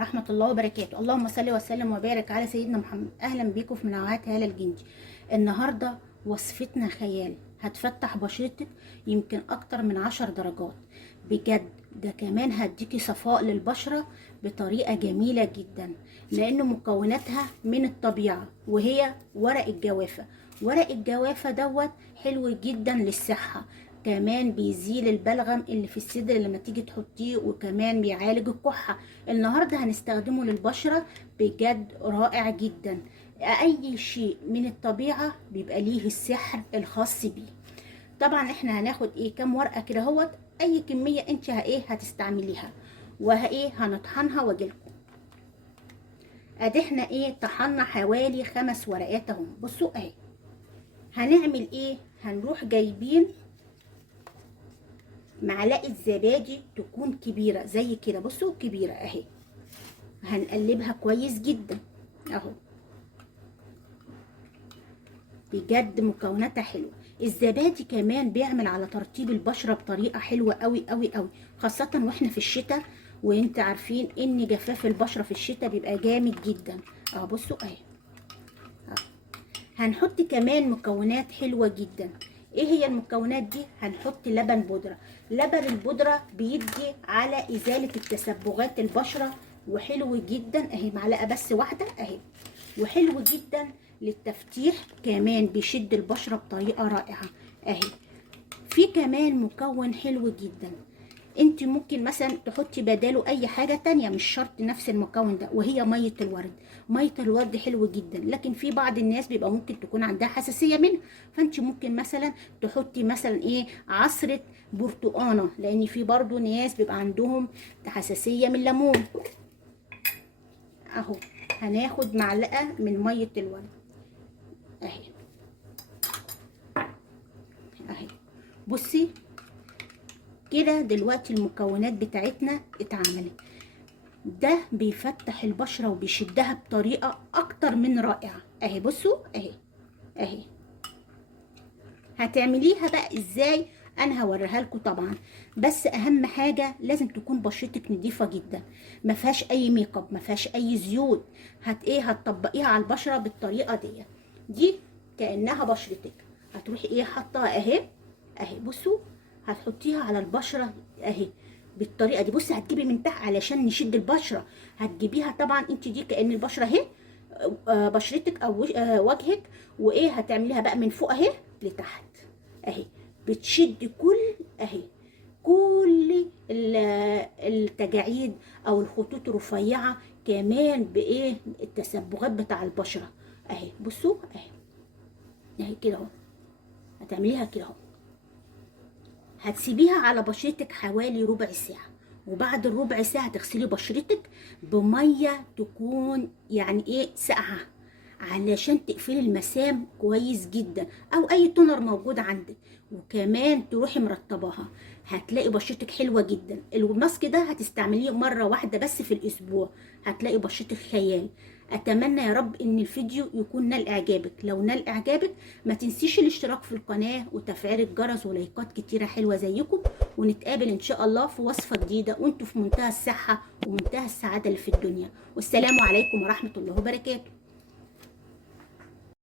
ورحمة الله وبركاته. اللهم صل وسلم وبارك على سيدنا محمد. أهلا بيكم في منوعات هالة الجندي. النهاردة وصفتنا خيال هتفتح بشرتك يمكن أكتر من 10 درجات بجد. ده كمان هديكي صفاء للبشرة بطريقة جميلة جدا، لأن مكوناتها من الطبيعة، وهي ورق الجوافة. ورق الجوافة دوت حلو جدا للصحة، كمان بيزيل البلغم اللي في الصدر لما تيجي تحطيه، وكمان بيعالج الكحة. النهاردة هنستخدمه للبشرة بجد رائع جدا. اي شيء من الطبيعة بيبقى ليه السحر الخاص بيه. طبعا احنا هناخد كام ورقة كده اهوت، اي كمية انت هتستعمليها، هنطحنها واجيلكم. ادي احنا طحنا حوالي 5 ورقات اهم. بصوا اهي هنعمل هنروح جايبين معلقه زبادي تكون كبيره زي كده. بصوا كبيره اهي، هنقلبها كويس جدا اهو. بجد مكوناتها حلوه. الزبادي كمان بيعمل على ترطيب البشره بطريقه حلوه قوي قوي قوي، خاصه واحنا في الشتاء، وانت عارفين ان جفاف البشره في الشتاء بيبقى جامد جدا اهو. بصوا اهي هنحط كمان مكونات حلوه جدا. ايه هي المكونات دي؟ هنحط لبن بودره. لبن البودره بيدي على ازاله التسبغات البشره، وحلو جدا اهي. معلقه بس واحده اهي، وحلو جدا للتفتيح، كمان بيشد البشره بطريقه رائعه اهي. في كمان مكون حلو جدا، انت ممكن مثلا تحطي بداله اي حاجه تانية، مش شرط نفس المكون ده، وهي ميه الورد. ميه الورد حلو جدا، لكن في بعض الناس بيبقى ممكن تكون عندها حساسيه منها، فانت ممكن مثلا تحطي مثلا عصره برتقانه، لان في برضو ناس بيبقى عندهم حساسيه من الليمون اهو. هناخد معلقه من ميه الورد اهي اهي. بصي كده دلوقتي المكونات بتاعتنا اتعملت. ده بيفتح البشرة وبيشدها بطريقة اكتر من رائعة اهي. بصوا اهي اهي. هتعمليها بقى ازاي انا هوريها لكم طبعا، بس اهم حاجة لازم تكون بشرتك نظيفة جدا، ما فيهاش اي ميك اب، ما فيهاش اي زيوت. هتطبقيها على البشرة بالطريقة دي كأنها بشرتك. هتروحي حطها اهي اهي. بصوا هتحطيها على البشرة اهي بالطريقه دي. بصي هتجيبي من تحت علشان نشد البشره، هتجيبيها طبعا انت دي كأن البشره اهي، بشرتك او وجهك، هتعمليها بقى من فوق اهي لتحت اهي، بتشد كل التجاعيد او الخطوط الرفيعه، كمان التسبغات بتاع البشره اهي. بصوا اهي كده اهو. هتعمليها كده اهو، هتسيبيها على بشرتك حوالي ربع ساعة، وبعد الربع ساعة تغسلي بشرتك بمية تكون ساقعة، علشان تقفلي المسام كويس جدا، او اي تونر موجود عندك، وكمان تروحي مرطباها. هتلاقي بشرتك حلوة جدا. الماسك ده هتستعمليه مرة واحدة بس في الاسبوع، هتلاقي بشرتك خيال. اتمنى يا رب ان الفيديو يكون نال اعجابك. لو نال اعجابك ما تنسيش الاشتراك في القناة وتفعيل الجرس ولايكات كتيرة حلوة زيكم، ونتقابل ان شاء الله في وصفة جديدة وانتوا في منتهى الصحة ومنتهى السعادة اللي في الدنيا. والسلام عليكم ورحمة الله وبركاته.